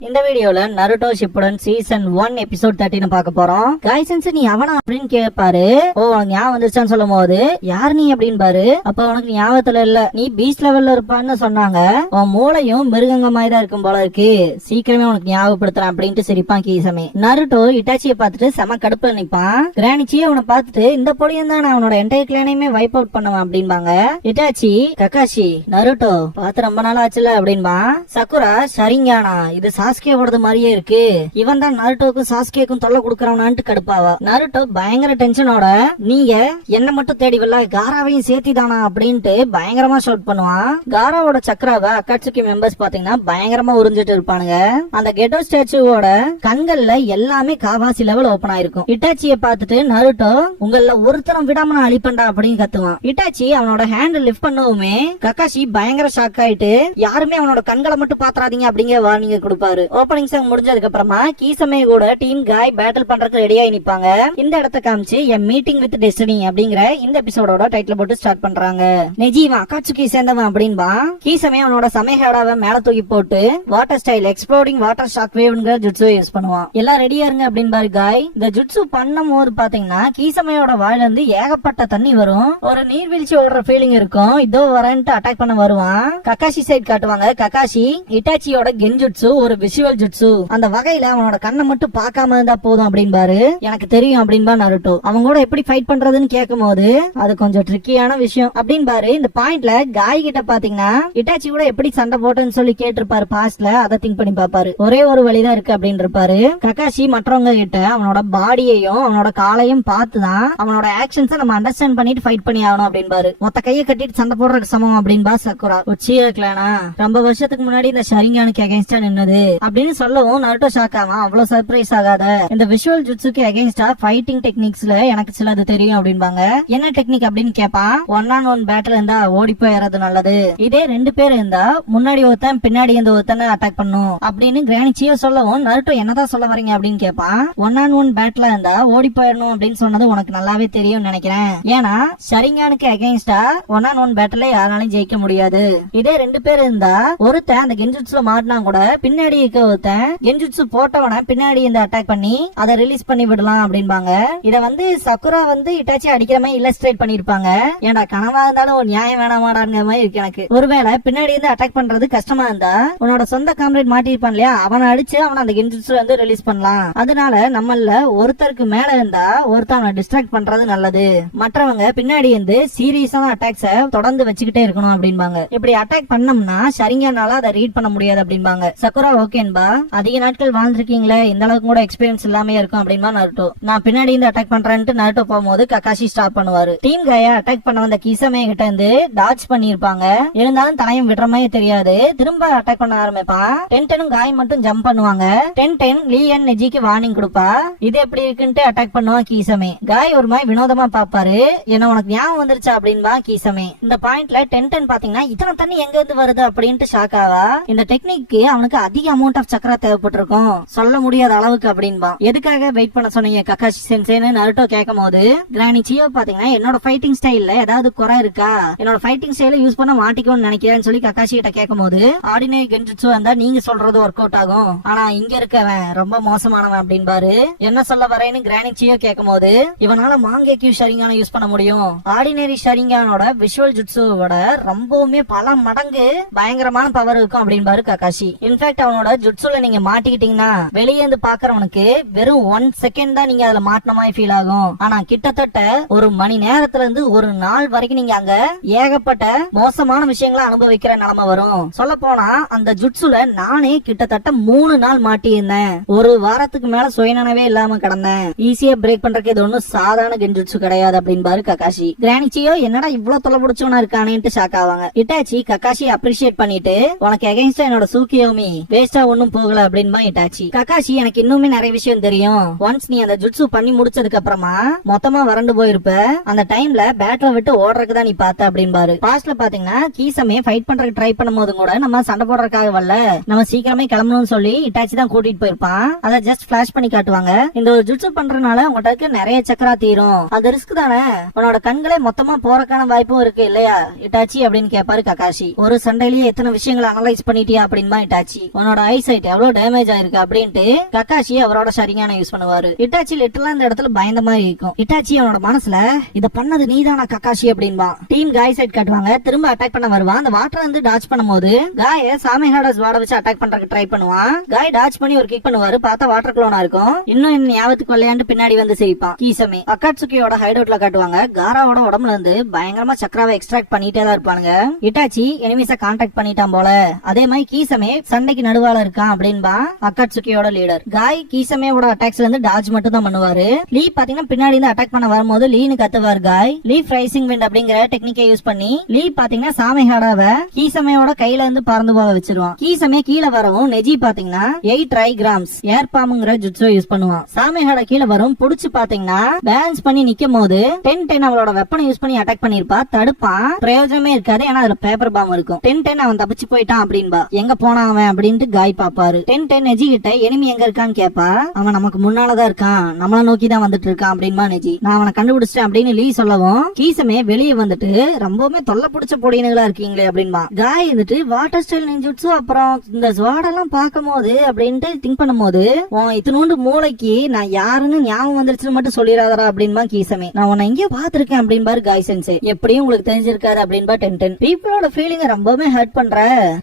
இந்த வீடியோல Naruto Shippuden season 1 episode 13 பார்க்க போறோம். கைசன்ஸ் நீ அவனா அப்படின்னு கேட்பாரு. உனக்கு ஞாபகம் வந்துருச்சான்னு சொல்லும் போது யார் நீ அப்படின்னு பாரு. அப்ப உனக்கு ஞாபகத்துல இல்ல, நீ பீச் லெவல்ல இருப்பான்னு சொன்னாங்க. உன் மூளையும் மிருகங்க மாதிரி தான் இருக்கும் போல இருக்கு, சீக்கிரமே உனக்கு ஞாபகப்படுத்துறேன் அப்படின்ட்டு சிரிப்பான் கீசமே. நருட்டோ இட்டாச்சியை பார்த்துட்டு செம கடுப்புல நிப்பான். கிரானிச்சியே அவனை பார்த்துட்டு இந்த பொடியும் தான் நான் அவனோட என்டையர் கிளானையுமே வைப் அவுட் பண்ணுவான் அப்படின்பாங்க. இட்டாச்சி கக்காஷி நருட்டோ பார்த்து ரொம்ப நாள் ஆச்சுல அப்படின்பா. சக்குரா சரிங்கானா இது சாஸ்கேவோடது மாதிரியே இருக்கு, இவன் தான் நருட்டோக்கும் சாஸ்கேக்கும் தொல்லை கொடுக்கறவனான்ட்டு கடுப்பாவா. நருட்டோ பயங்கர டென்ஷனோட நீங்க என்ன மட்டும் தேடிவில்ல காராவையும் சேர்த்திதானா அப்படின்ட்டு பயங்கரமா ஷவுட் பண்ணுவான். காராவோட சக்கராவை அக்காட்சுக்கி மெம்பர்ஸ் பாத்தீங்கன்னா பயங்கரமா உறிஞ்சிட்டு இருப்பானுங்க. அந்த கெட்டோ ஸ்டாச்சுவோட கண்கள்ல எல்லாமே காவாசி லெவல் ஓபன் ஆயிருக்கும். இட்டாச்சியை பார்த்துட்டு நருட்டோ உங்கள ஒருத்தரம் விடாம நான் அழிப்பண்டா அப்படின்னு கத்துவான். இட்டாச்சி அவனோட ஹேண்ட் லிஃப்ட் பண்ணவுமே கக்காஷி பயங்கர ஷாக் ஆயிட்டு யாருமே அவனோட கண்களை மட்டும் பாத்துறாதீங்க அப்படிங்கிற வார்னிங் கொடுப்பாரு. ஓபனிங் சாங் முடிஞ்சதுக்கு அப்புறமா கீசமே கூட டீம் காய் பேட்டில் பண்றதுக்கு ரெடியாகி நிப்பாங்க. இந்த இடத்த காமிச்சு எ மீட்டிங் வித் டெஸ்டினி அப்படிங்கிற இந்த எபிசோடோட டைட்டில் போட்டு ஸ்டார்ட் பண்றாங்க. நெஜிவா அக்காட்சுக்கி சேர்ந்தவன் அப்படின்பா. கீசமே அவனோட சமேஹாடாவை மேல தூக்கி போட்டு water style exploding water shock வேவ்ங்கிற ஜுட்ஸு யூஸ் பண்ணுவான். எல்லாம் ரெடியா இருங்க அப்படின்பாரு காய். இந்த ஜுட்ஸு பண்ணும் போது பாத்தீங்கன்னா கீசமையோட வாயில இருந்து ஏகப்பட்ட தண்ணி வரும். ஒரு நீர்வீழ்ச்சி ஓடுற ஃபீலிங் இருக்கும். இதோ வரேன்ட்டு அட்டாக் பண்ண வருவான். கக்காஷி சைட் காட்டுவாங்க. கக்காஷி இட்டாச்சியோட கென்ஜுட்ஸு ஒரு விஷுவல் ஜுட்ஸு, அந்த வகையில அவனோட கண்ணை மட்டும் பார்க்காம இருந்தா போதும் அப்படின்பாரு. எனக்கு தெரியும் அப்படின்பா நருட்டோ. அவங்க கூட எப்படி ஃபைட் பண்றதுன்னு கேட்கும் போது அது கொஞ்சம் ட்ரிக்கியான விஷயம் அப்படின்பாரு. இந்த பாயிண்ட்ல காய் கிட்ட பாத்தீங்கன்னா இட்டாச்சி கூட எப்படி சண்டை போட்டேன்னு சொல்லி கேட்டிருப்பாரு பாஸ்ட்ல, அதை திங்க் பண்ணி பாப்பாரு. ஒரே ஒரு வழிதான் இருக்கு அப்படின்னு இருப்பாரு. கக்காஷி மற்றவங்க கிட்ட அவனோட பாடியையும் அவனோட காலையும் பார்த்துதான் அவனோட ஆக்ஷன்ஸை நம்ம அண்டர்ஸ்டாண்ட் பண்ணிட்டு ஃபைட் பண்ணி ஆகணும் அப்படின்பாரு. மொத்த கையை கட்டிட்டு சண்டை போடுறதுக்கு சமம் அப்படின்பா சக்குரா. உச்சியா இருக்கலானா ரொம்ப வருஷத்துக்கு முன்னாடி இந்த ஷரிங்கானுக்கு அகைன்ஸ்டா நின்னது அப்படின்னு சொல்லவும் நருட்டோ ஷாக் ஆவான். அவ்வளவு சர்ப்ரைஸ் ஆகாத, இந்த விஷுவல் ஜுட்ஸுக்கு அகைன்ஸ்டா ஃபைட்டிங் டெக்னிக்ஸ்ல எனக்கு சிலது தெரியும் அப்படின்பாங்க. என்ன டெக்னிக் அப்படின்னு கேட்பான். 1-on-1 பேட்டில் இருந்தா ஓடி போயிறது நல்லது, இதே 2 பேர் இருந்தா முன்னாடி ஒருத்தன் பின்னாடி இந்த ஒருத்தனை அட்டாக் பண்ணும் அப்படின்னு கிரானிச்சியோ சொல்லவும் நருட்டோ என்னதான் சொல்ல வரீங்க அப்படின்னு கேட்பான். 1-on-1 பேட்டில் இருந்தா ஓடி போயிடணும் அப்படின்னு சொன்னது உனக்கு நல்லாவே தெரியும் நினைக்கிறேன். ஏன்னா ஷரிங்கானுக்கு அகைன்ஸ்டா 1-on-1 பேட்டில் யாராலையும் ஜெயிக்க முடியாது. இதே 2 பேர் இருந்தா ஒருத்தன் அந்த கென்ஜுட்ஸ்ல மாட்டினா கூட பின்னாடி ஒருத்தன் கென்ஜுட்சு போட்டவன பின்னாடி இந்த அட்டாக் பண்ணி அதை ரிலீஸ் பண்ணி விடலாம் அப்படின்பாங்க. இத சக்குரா இட்டாச்சி அடிக்கிற மாதிரி இல்லஸ்ட்ரேட் பண்ணிருப்பாங்க. ஏன்டா கனவா இருந்தாலும் ஒரு நியாயம் வேணாமாடாங்கிற மாதிரி இருக்கு எனக்கு. ஒருவேளை பின்னாடி இருந்து அட்டாக் பண்றது கஷ்டமா இருந்தா உன்னோட சொந்த காம்ரேட் மாட்டிருப்பான் இல்லையா, அவனை அடிச்சு அவனை அந்த கென்ஜுட்சுல ரிலீஸ் பண்ணலாம். அதனால நம்மள ஒருத்தருக்கு மேல இருந்தா ஒருத்தர் அவனை டிஸ்ட்ராக்ட் பண்றது நல்லது, மற்றவங்க பின்னாடி இருந்து சீரியஸான அட்டாக்ஸ தொடர்ந்து வச்சுக்கிட்டே இருக்கணும் அப்படின்பாங்க. இப்படி அட்டாக் பண்ணோம்னா ஷரிங்கானால அதை ரீட் பண்ண முடியாது அப்படின்பாங்க. சக்குரா ஓகேன்பா, அதிக நாட்கள் வாழ்ந்திருக்கீங்களே, இந்த அளவுக்கு கூட எக்ஸ்பீரியன்ஸ் இல்லாம இருக்கும் அப்படின்பா நருட்டோ. நான் பின்னாடி இருந்து அட்டாக் பண்றேன்ட்டு நருட்டோ போகும்போது கக்காஷி ஸ்டாப் பண்ணுவாரு. டீம் காய அட்டாக் பண்ண வந்த கிசமே கிட்ட இருந்து டாட்ச் பண்ணிருப்பாங்க. இருந்தாலும் தலையும் விடுற மாதிரி தெரியாது. திரும்ப அட்டாக் பண்ண ஆரம்பிப்பான். 10-10 காய் மட்டும் ஜம்ப் பண்ணுவாங்க. 10-10 லீயன் நெஜிக்கு வார்னிங் கொடுப்பா. இது எப்படி இருக்குன்ட்டு அட்டாக் பண்ணுவான் கீசமே. காய் ஒரு மாதிரி வினோதமா பாப்பாரு. என்ன உனக்கு ஞாபகம் வந்துருச்சா அப்படின்பா கீசமே. இந்த பாயிண்ட்ல 10-10 பாத்தீங்கன்னா இத்தனை தண்ணி எங்க இருந்து வருது அப்படின்ட்டு ஷாக் ஆவா. இந்த டெக்னிக்கு அவனுக்கு அதிக அமௌண்ட் ஆஃப் சக்கரா தேவைப்பட்டிருக்கும், சொல்ல முடியாத அளவுக்கு அப்படின்பா. எதுக்காக வெயிட் பண்ண சொன்னீங்க கக்காஷி சென்சேன்னு நருட்டோ கேட்கும் போது கிரானிச்சியோ பாத்தீங்கன்னா என்னோட ஃபைட்டிங் ஸ்டைல்ல ஏதாவது குறை இருக்கா, என்னோட ஃபைட்டிங் ஸ்டைல யூஸ் பண்ண மாட்டிக்கோன்னு நினைக்கிறேன்னு சொல்லி கக்காஷி கிட்ட கேட்கும் போது ஆர்டினரி கென்ஜுட்சு வந்தா நீங்க சொல்றது ஒர்க் அவுட் ஆகும், ஆனா இங்க இருக்கவன் ரொம்ப மோசமானவன் அப்படின்பாரு. என்ன சொல்ல வரேன்னு கிரானிச்சியோ கேட்கும் போது இவனால மாங்கேக்யூ ஷரிங்கான யூஸ் பண்ண முடியும், ஆர்டினரி ஷரிங்கானோட விஷுவல் ஜுட்சுவோட ரொம்பவுமே பல மடங்கு பயங்கரமான பவர் இருக்கும் அப்படின்பாரு கக்காஷி. இன்ஃபேக்ட் அவனோட ஜுட்சுல நீங்க மாட்டிக்கிட்டீங்கன்னா வெளியே இருந்து பாக்குறவனுக்கு வெறும் 1 செகண்ட் தான் நீங்க அதுல மாட்டின மாதிரி ஃபீல் ஆகும். ஆனா கிட்டத்தட்ட ஒரு மணி நேரத்துல இருந்து ஒரு நாள் வரைக்கும் நீங்க அங்க ஏகப்பட்ட மோசமான விஷயங்களை அனுபவிக்கிற நிலைமை வரும். சொல்ல போனா அந்த ஜுட்சுல நானே கிட்டத்தட்ட 3 நாள் மாட்டியிருந்தேன். ஒரு வாரத்துக்கு மேல சுயநனவே இல்லாம கிடந்தேன். ஈஸியா பிரேக் பண்றதுக்கு இது ஒன்னும் சாதாரண கென்ஜுட்சு கிடையாது அப்படின்பாரு கக்காஷி. கிரானிச்சியோ என்னடா இவ்வளவு தொலை பிடிச்சவனா இருக்கானேன்ட்டு ஷாக் ஆவாங்க. இட்டாச்சி கக்காஷி அப்ரிஷியேட் பண்ணிட்டு உனக்கு அகைன்ஸ்டா என்னோட சூக்கியோமி வேஸ்டா ஒண்ணும் போகல அப்படின்பா இட்டாச்சி. கக்காஷி எனக்கு இன்னுமே நிறைய விஷயம் தெரியும். ஒன்ஸ் நீ அந்த ஜுட்சு பண்ணி முடிச்சதுக்கு அப்புறமா மொத்தமா வறண்டு போயிருப்ப. அந்த டைம்ல பேட்டரை விட்டு ஓடுறதுக்கு தான் நீ பார்த்த அப்படின்பாரு. பாஸ்ட்ல பாத்தீங்கன்னா கீசமே ஃபைட் பண்றதுக்கு ட்ரை பண்ணும் போது கூட நம்ம சண்டை போடுறதுக்காக வரல, நம்ம சீக்கிரமே கிளம்பணும்னு சொல்லி இட்டாச்சி தான் கூட்டிட்டு போயிருப்பான். அதை ஜஸ்ட் பிளாஷ் பண்ணி காட்டுவாங்க. இந்த ஒரு ஜுட்சு பண்றதுனால உங்கள்கிட்ட நிறைய சக்கரா தீரும், அது ரிஸ்க் தானே, உன்னோட கண்களே மொத்தமா போறக்கான வாய்ப்பும் இருக்கு இல்லையா இட்டாச்சி அப்படின்னு கேட்பாரு கக்காஷி. ஒரு சண்டையிலேயே எத்தனை விஷயங்களை அனலைஸ் பண்ணிட்டியா அப்படின்பா இட்டாச்சி. உன்னோட ஐசைட் எவ்வளவு டேமேஜ் ஆயிருக்கு அப்படின்ட்டு கக்காஷி அவரோட சரியான யூஸ் பண்ணுவாரு. இட்டாச்சி லிட்டரலா இந்த இடத்துல பயந்த மாதிரி இருக்கும். இட்டாச்சி அவனோட மனசுல இத பண்ணது நீதானா கக்காஷி அப்படின்பா. டீம் காய் சைட் காட்டுவாங்க. திரும்ப அட்டாக் பண்ண வருவான். அந்த வாட்டர் வந்து டாச் பண்ணும்போது காய சாமிஹாட ஸ்வாட வச்சு அட்டாக் பண்றதுக்கு ட்ரை பண்ணுவான். காய் டாச் பண்ணி ஒரு கிக் பண்ணுவாரு. பார்த்தா வாட்டர் க்ளோனா இருக்கும். இன்னும் என்ன ஞாபகத்துக்கு விளையாண்டு பின்னாடி வந்து சிரிப்பான் கீசமே. அக்காட்சுகியோட ஹைடவுட்ல காட்டுவாங்க. காராவோட உடம்புல இருந்து பயங்கரமா சக்கராவை எக்ஸ்ட்ராக்ட் பண்ணிட்டே தான் இருப்பானுங்க. இட்டாச்சி எனிமீஸ கான்டாக்ட் பண்ணிட்டான் போல. அதே மாதிரி கீசமே சண்டைக்கு நடுவால இருக்கான் அப்படின்பா அக்காட்சுகியோட லீடர். காய் கீசமேவோட அட்டாக்ஸ்ல இருந்து டாஜ் மட்டும் தான் பண்ணுவாரு. லீ பாத்தீங்கன்னா பின்னாடி இருந்து அட்டாக் பண்ண வரும்போது லீனு கத்துவார் காய். லீ ஃப்ரைசிங் விண்ட் அப்படிங்கிற டெக்னிக்கை யூஸ் பண்ணி லீ பாத்தீங்கன்னா சாமிஹாடாவை கீசமேயோட கையில இருந்து பறந்து போக வச்சிருவான். கீசமே கீழே வரவும் நெஜி பாத்தீங்கன்னா 8 ட்ரை கிராம்ஸ் ஏர்பாம்ங்கிற ஜுட்ஸோ யூஸ் பண்ணுவான். சாமிஹாடா கீழே வரும். புடிச்சு பாத்தீங்கன்னா பேலன்ஸ் பண்ணி நிக்கும் போது 10-10 அவளோட வெப்பனை யூஸ் பண்ணி அட்டாக் பண்ணிருப்பா. தடுப்பான். பிரயோஜனமே இருக்காது. ஏன்னா அதுல பேப்பர் பாம் இருக்கும். 10-10 அவன் தப்பிச்சு போயிட்டான் அப்படின்பா. எங்க போனான் அவன் அப்படின்ட்டு காய் பாப்பாரு. 10-10 நெஜி கிட்ட எனிமி எங்க இருக்கான்னு கேப்பா. அவன் நமக்கு முன்னாலதான் இருக்கான், நம்மள நோக்கி தான் வந்துட்டு இருக்கான் அப்படின்பா நெஜி. நான் அவனை கண்டுபிடிச்சிட்டேன் அப்படின்னு லீ சொல்லவும் கீசமே வெளியே வந்துட்டு ரொம்பவுமே தொல்லை பிடிச்ச பொடியினுங்களா இருக்கீங்களே அப்படின்பா. காய் வந்துட்டு வாட்டர் ஸ்டைல் நிஞ்சுட்சு அப்புறம் இந்த ஸ்வாடெல்லாம் பார்க்கும் போது அப்படின்ட்டு திங்க் பண்ணும் போது இத்தினோண்டு மூளைக்கு நான் யாருன்னு ஞாபகம் வந்துருச்சுன்னு மட்டும் சொல்லிடாதரா அப்படின்பா கீசமே. நான் உன்னை எங்கேயோ பாத்திருக்கேன் அப்படின்பாரு காய் சென்சே. எப்படியும் உங்களுக்கு தெரிஞ்சிருக்காரு அப்படின்பா 10-10. பீப்புளோட ஃபீலிங்க ரொம்பவே ஹர்ட் பண்ற,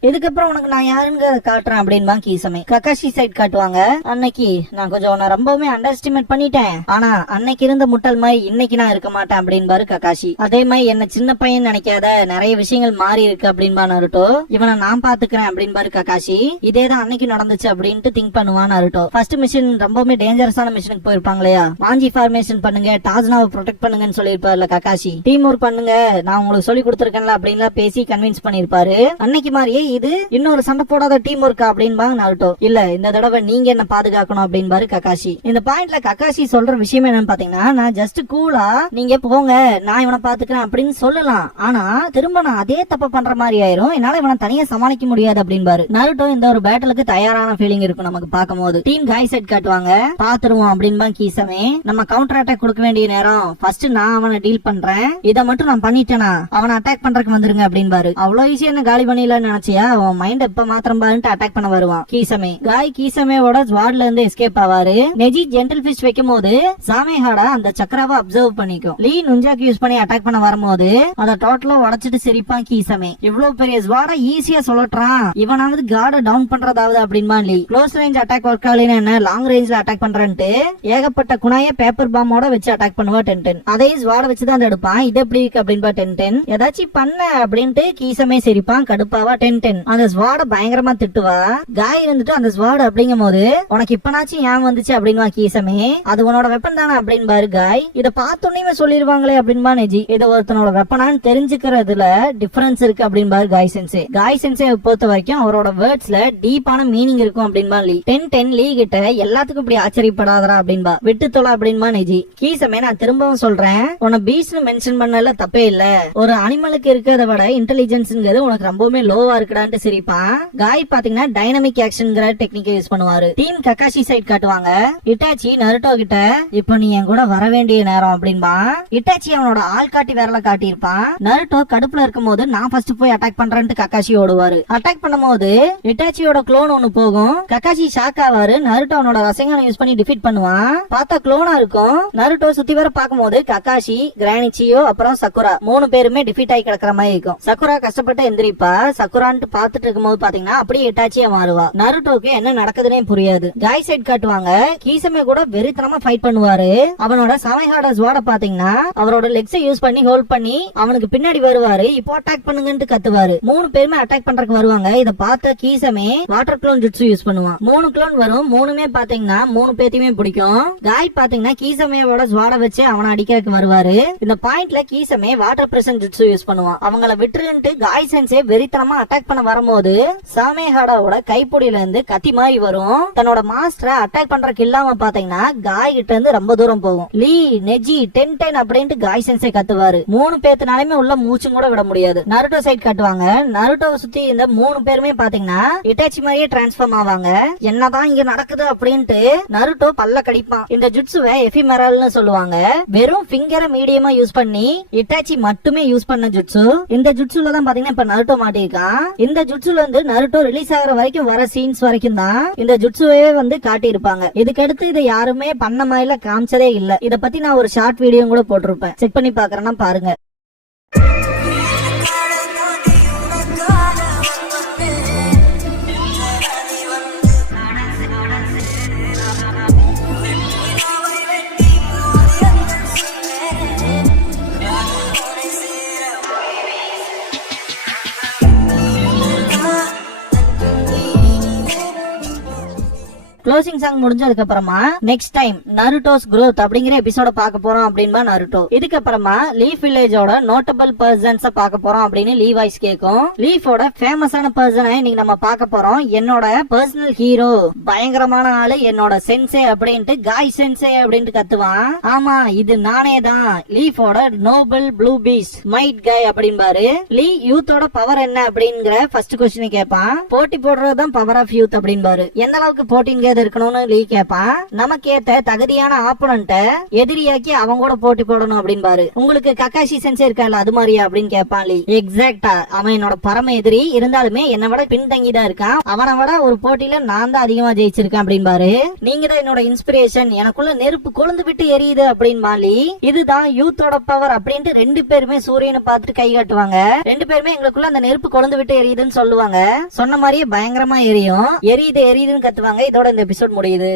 இதுக்கப்புறம் உனக்கு நான் யாருன்னு காட்டுறேன் அப்படின்பா கீசமே. கக்காஷி சைட் காட்டுவாங்க. அன்னைக்கு நான் கொஞ்சம் உன்னை ரொம்பவுமே அண்டர் எஸ்டிமேட் பண்ணிட்டேன், ஆனா அன்னைக்கு இருந்த முட்டல் மாதிரி இன்னைக்கு நான் இருக்க மாட்டேன் அப்படின்பாரு கக்காஷி. அதே மாதிரி என்ன சின்ன பையன் நினைக்காத, நிறைய விஷயங்கள் மாறி இருக்கு அப்படின்பா நருட்டோ. இவனை நான் பாத்துக்கிறேன் அப்படின்பாரு கக்காஷி. இதேதான் அன்னைக்கு நடந்துச்சு அப்படின்ட்டு திங்க் பண்ணுவான் நருட்டோ. ஃபர்ஸ்ட் மிஷன் ரொம்பவுமே டேஞ்சரஸான மிஷனுக்கு போயிருப்பாங்க இல்லையா, மாஞ்சி ஃபார்மேஷன் பண்ணுங்க, டாஸ்னாவை ப்ரொடெக்ட் பண்ணுங்கன்னு சொல்லியிருப்பாருல கக்காஷி. டீம் ஒர்க் பண்ணுங்க, நான் உங்களுக்கு சொல்லி கொடுத்துருக்கேன்ல அப்படின்னு பேசி கன்வின்ஸ் பண்ணிருப்பாரு. அன்னைக்கு மாதிரியே இது இன்னொரு சண்டை போடாத டீம் ஒர்க்கா அப்படின்பாங்க நருட்டோ. இல்ல இந்த தடவை நீங்க என்ன பாதுகாக்கணும் அப்படின்பாரு கக்காஷி. இந்த பாயிண்ட்ல கக்காஷி சொல்ற விஷயம் என்னன்னு பாத்தீங்கன்னா, நான் ஜஸ்ட் கூலா நீங்க போங்க நான் இவனை பாத்துக்கிறேன் அப்படின்னு சொல்லலாம், ஆனா திரும்ப நான் அதே தப்ப பண்ற மாதிரி ஆயிரும், என்னால இவனை தனியா சமாளிக்க முடியாது அப்படின்பாரு. நருட்டோ இந்த ஒரு பேட்டலுக்கு தயாரான ஃபீலிங் இருக்கும் நமக்கு பாக்கும்போது. டீம் காய் செட் காட்டுவாங்க. பாத்துருவோம் அப்படின்பா கீசமே. நம்ம கவுண்டர் அட்டாக் கொடுக்க வேண்டிய நேரம், ஃபர்ஸ்ட் நான் அவனை டீல் பண்றேன், இதை மட்டும் நான் பண்ணிட்டேனா அவனை அட்டாக் பண்றதுக்கு வந்துருங்க அப்படின்பாரு. அவ்வளவு ஈஸியா என்ன காலி பண்ணிடலாம்னு நினைச்சியா, அவன் மைண்ட் எப்ப மாத்திரம் பாருன்ட்டு அட்டாக் பண்ண வருவான் கீசமே. காய் கீசமேவோட ஸ்வாட்ல இருந்து எஸ்கேப் ஆவாரு. நெஜி ஜென்டில் ஃபிஷ் வைக்கும் போது சாமேஹாடா அந்த சக்கராவை அப்சர்வ் பண்ணிக்கும். லீ நுஞ்சாக்கு யூஸ் பண்ணி அட்டாக் பண்ண வரும்போது அதை டோட்டலா உடைச்சிட்டு சிரிப்பான் கீசமே. இவ்வளவு பெரிய ஸ்வாட ஈஸியா சொல்லட்டான், இவனாவது கார்ட டவுன் பண்றதாவது அப்படின்பா லீ. க்ளோஸ் ரேஞ்ச் அட்டாக் ஒர்க் ஆகலைன்னு என்ன லாங் ரேஞ்ச்ல அட்டாக் பண்றேன்ட்டு ஏகப்பட்ட குணாய பேப்பர் பாமோட வச்சு அட்டாக் பண்ணுவா 10-10. அதே ஸ்வாட வச்சுதான் எடுப்பான். இது எப்படி இருக்கு அப்படின்பா 10-10. ஏதாச்சும் பண்ண அப்படின்ட்டு கீசமே சிரிப்பான். கடுப்பாவா 10-10 அந்த ஸ்வாட பயங்கரமா திட்டுவா. காய் இருந்துட்டு அந்த ஸ்வாட் அப்படிங்கும் போது உனக்கு இப்பனாச்சும் ஏன் வந்துச்சு அப்படின்வா கீசமே. அது உன்னோட வெப்பன் தானே அப்படின்பாரு காய். இத பார்த்தோன்னே சொல்லிருவாங்களே அப்படின்பா நெஜி. இது ஒருத்தனோட வெப்பனான்னு தெரிஞ்சுக்கிறதுல டிஃபரன்ஸ் இருக்கு அப்படின்பாரு காய் சென்சே. காய் சென்சே பொறுத்த வரைக்கும் அவரோட வேர்ட்ஸ்ல டீப்பான மீனிங் இருக்கும் அப்படின்பா லீ. 10-10 லீ கிட்ட எல்லாத்துக்கும் இப்படி ஆச்சரியப்படாதரா அப்படின்பா. விட்டு தொலை அப்படின்பா நெஜி. கீசமே நான் திரும்பவும் சொல்றேன், உன்னை பீஸ்ட்னு மென்ஷன் பண்ணல தப்பே இல்ல, ஒரு அனிமலுக்கு இருக்கிறத விட இன்டெலிஜென்ஸ்ங்கிறது உனக்கு ரொம்பவுமே லோவா இருக்குடான்ட்டு சிரிப்பான். காய் பாத்தீங்கன்னா டைனமிக் ஆக்ஷன்ங்கிற டெக்னிக்கை யூஸ் பண்ணுவாரு. டீம் கக்காஷி சைட் காட்டுவாங்க. இட்டாச்சி நருட்டோ கிட்ட இப்ப நீ என் கூட வர வேண்டிய நேரம் அப்படின்பா. இட்டாச்சி அவனோட ஆள் காட்டி விரல காட்டியிருப்பான். நருட்டோ கடுப்புல இருக்கும் போது நான் ஃபர்ஸ்ட் போய் அட்டாக் பண்றேன்ட்டு கக்காஷி ஓடுவாரு. அட்டாக் பண்ணும்போது இட்டாச்சியோட க்ளோன் ஒன்னு போகும். Kakashi shock ஆவாரு. நருட்டோ அவனோட ரசங்கனை யூஸ் பண்ணி டிஃபீட் பண்ணுவான். பார்த்தா க்ளோனா இருக்கும். நருட்டோ சுத்தி வர பாக்கும்போது கக்காஷி, கிரானிச்சியோ அப்புறம் சக்குரா 3 பேருமே டிஃபீட் ஆகி கிடக்குற மாதிரி இருக்கும். சக்குரா கஷ்டப்பட்டு எந்திரிப்பா. சக்குரான்ட்டு பாத்துட்டு இருக்கும்போது பாத்தீங்கன்னா அப்படியே இட்டாச்சியா மாறுவா. நருட்டோக்கு என்ன நடக்குதுன்னே புரியாது. காய் சைட் காட்டுவாங்க. கீசமே கூட வெறித்தனமா ஃபைட் பண்ணுவாரு. அவனோட சாமைஹாட ஸ்வாட பாத்தீங்கன்னா அவரோட லெக்ஸை யூஸ் பண்ணி ஹோல்ட் பண்ணி அவனுக்கு பின்னாடி வருவாரு. இப்போ அட்டாக் பண்ணுங்கன்னு கத்துவாரு. 3 பேருமே அட்டாக் பண்றதுக்கு வருவாங்க. இத பார்த்த கீசமே வாட்டர் க்ளோன் ஜுட்சு யூஸ் பண்ணுவான். 3 க்ளோன் வரும். 3மே பாத்தீங்கன்னா 3 பேத்தையுமே பிடிக்கும். காய் பாத்தீங்கன்னா கீசமேவோட ஸ்வாட வச்சு அவனை அடிக்கிறதுக்கு வருவாரு. இந்த பாயிண்ட்ல கீசமே வாட்டர் பிரசன்ட் ஜுட்சு யூஸ் பண்ணுவான். அவங்கள விட்டுருன்ட்டு காய் சென்சே வெறித்தனமா அட்டாக் பண்ண வரும்போது சாமேஹாடாவோட கைப்பொடியில இருந்து கத்தி மாதிரி வரும். தன்னோட மாஸ்டரை அட்டாக் பண்றதுக்கு இல்லாம பாத்தீங்கன்னா காய் கிட்ட இருந்து ரொம்ப தூரம் போகும். லீ நெஜி 10 அப்படின்ட்டு காய் சென்சே கத்துவாரு. 3 பேத்துனாலுமே உள்ள மூச்சும் கூட விட முடியாது. நருட்டோ சைட் காட்டுவாங்க. நருட்டோவை சுத்தி இந்த 3 பேருமே பாத்தீங்கன்னா இட்டாச்சி மாதிரியே டிரான்ஸ்ஃபார்ம் ஆவாங்க. என்னதான் இங்க நடக்குது அப்படின்ட்டு நருட்டோ பல்ல கடிப்பான். இந்த ஜுட்சுவை எஃபிமெரல்னு சொல்லுவாங்க. வெறும் ஃபிங்கரை மீடியமா யூஸ் பண்ணி இட்டாச்சி மட்டுமே யூஸ் பண்ண ஜுட்சு. இந்த ஜுட்சுல தான் பாத்தீங்கன்னா இப்ப நருட்டோ மாட்டிருக்கான். இந்த ஜுட்சுல இருந்து நருட்டோ ரிலீஸ் ஆகிற வரைக்கும் வர சீன்ஸ் வரைக்கும் தான் இந்த ஜுட்சுவே வந்து காட்டியிருப்பாங்க. இதுக்கடுத்து இதை யாருமே பண்ண மாதிரில காமிச்சதே இல்ல. இத பத்தி நான் ஒரு ஷார்ட் வீடியோ கூட போட்டிருப்பேன். செக் பண்ணி பாக்குறேன்னா பாருங்க. க்ளோசிங் சாங் முடிஞ்சதுக்கு அப்புறமா நெக்ஸ்ட் டைம் நருட்டோஸ் growth அப்படிங்கிற எபிசோட பார்க்க போறோம் அப்படின்பா நருட்டோ. இதுக்கப்புறமா லீஃப் வில்லேஜோட நோட்டபிள் பர்சன்ஸ பார்க்க போறோம் அப்படின்னு லீவாய்ஸ் கேக்கும். லீஃபோட ஃபேமஸான பர்சனை இன்னைக்கு நம்ம பார்க்க போறோம். என்னோட பர்சனல் ஹீரோ, பயங்கரமான ஆளு, என்னோட சென்சே அப்படின்ட்டு காய் சென்சே அப்படின்ட்டு கத்துவான். ஆமா, இது நானே தான், லீஃபோட நோபல் ப்ளூ பீஸ்ட் மைட் காய் அப்படின்பாரு. லீ யூத்தோட பவர் என்ன அப்படிங்கிற ஃபர்ஸ்ட் கொஸ்டின் கேட்பான். போட்டி போடுறதுதான் பவர் ஆஃப் யூத் அப்படின்பாரு. எந்த அளவுக்கு போட்டிங்க இருக்கணும்னு லீ கேட்பான். நமக்கு ஏத்த தகுதியான ஆப்போனன்ட்ட எதிரியாக்கி அவங்க கூட போட்டி போடணும் அப்படின்பாரு. உங்களுக்கு கக்காஷி சென்சே இருக்கல அது மாதிரியா அப்படின்னு கேட்பான் லீ. எக்ஸாக்டா, அவன் என்னோட பரம எதிரி, இருந்தாலுமே என்னை விட பின்தங்கிதான் இருக்கான். அவனை விட ஒரு போட்டியில நான் தான் அதிகமா ஜெயிச்சிருக்கேன் அப்படின்பாரு. நீங்க தான் என்னோட இன்ஸ்பிரேஷன், எனக்குள்ள நெருப்பு கொழுந்து விட்டு எரியுது அப்படின்பா லீ. இதுதான் யூத்தோட பவர் அப்படின்ட்டு 2 பேருமே சூரியனை பார்த்துட்டு கை காட்டுவாங்க. 2 பேருமே எங்களுக்குள்ள அந்த நெருப்பு கொழுந்து விட்டு எரியுதுன்னு சொல்லுவாங்க. சொன்ன மாதிரியே பயங்கரமா எரியும். எரியுதுன்னு கத்துவாங்க. இதோட இந்த எபிசோட் முடியுது.